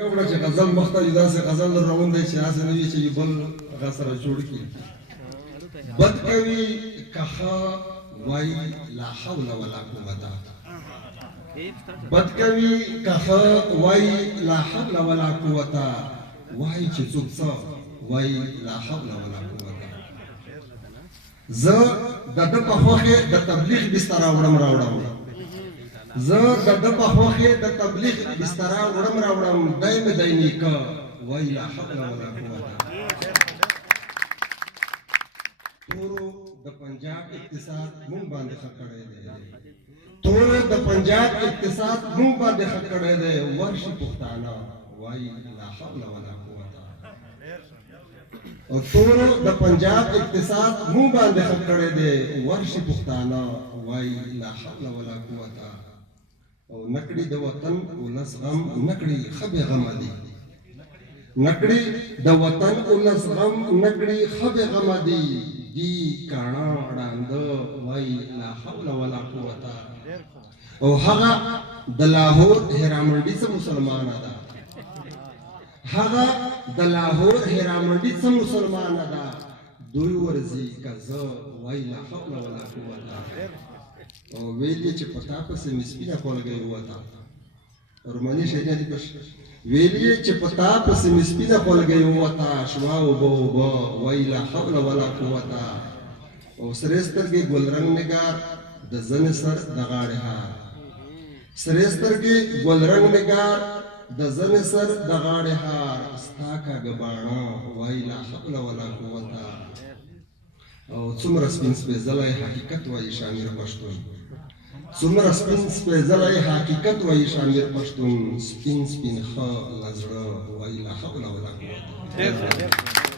کله چې غزل مخته داسې غزل روان دی چې هسې نه وي چې بل هغه سره جوړ کړي. بد کوي کښه وایي لا حول ولا قوت، بد کوي کښه وایي لا حول ولا قوت، وایي چې څوک څه وایي لا حول ولا قوت. زه د ده په خوښې د تبلیغ بستره راوړم، زه د ده په خوښې د تبلیغ بستره راوړم، دی مې دی نیکه وایي لا حول ولا قوت. تورو د پنجاب اقتصاد مونږ باندې ښه کړی دی، تورو د پنجاب اقتصاد مونږ باندې ښه کړی دی، ورشي پښتانه وایي لا حول ولا قوت. او تورو د پنجاب اقتصاد مونږ باندې ښه کړی دی، ورشي پښتانه وایي لا حول ولا قوت. او نکړي د وطن ولس غم، نکړي ښه بې غمه دي، نکړي د وطن ولس غم، نکړي ښه بې غمه دي، دی کاڼه ړانده وایي لا حول ولا قوت. او هغه د لاهور هیرامنډي څه مسلمانه ده، هغه د لاهور هیرامنډي څه مسلمانه ده، دوی ورځي که زه وایي لا حول ولا قوت. او ویل یې چې په تا پسې مې سپینه خولګۍ ووته، روماني شعرونه دي پش، ویل یې چې په تا پسې مې سپینه خولګۍ ووته، شوه اوبه اوبه وایي لا حول ولا قوت. او سرې سترګې ګلرنګ نګار د زنې سر د غاړې هار، سرې سترګې ګلرنګ نګار د زنې سر د غاړې هار، ستا کاږه باڼه وایي لا حول ولا قوت. او څومره سپین سپېڅلی حقیقت وایي شامیر پښتون، څومره سپین سپېڅلی حقیقت وایي شامیر پښتون، سپین سپین ښه له زړه وایي لا حول ولا قوت.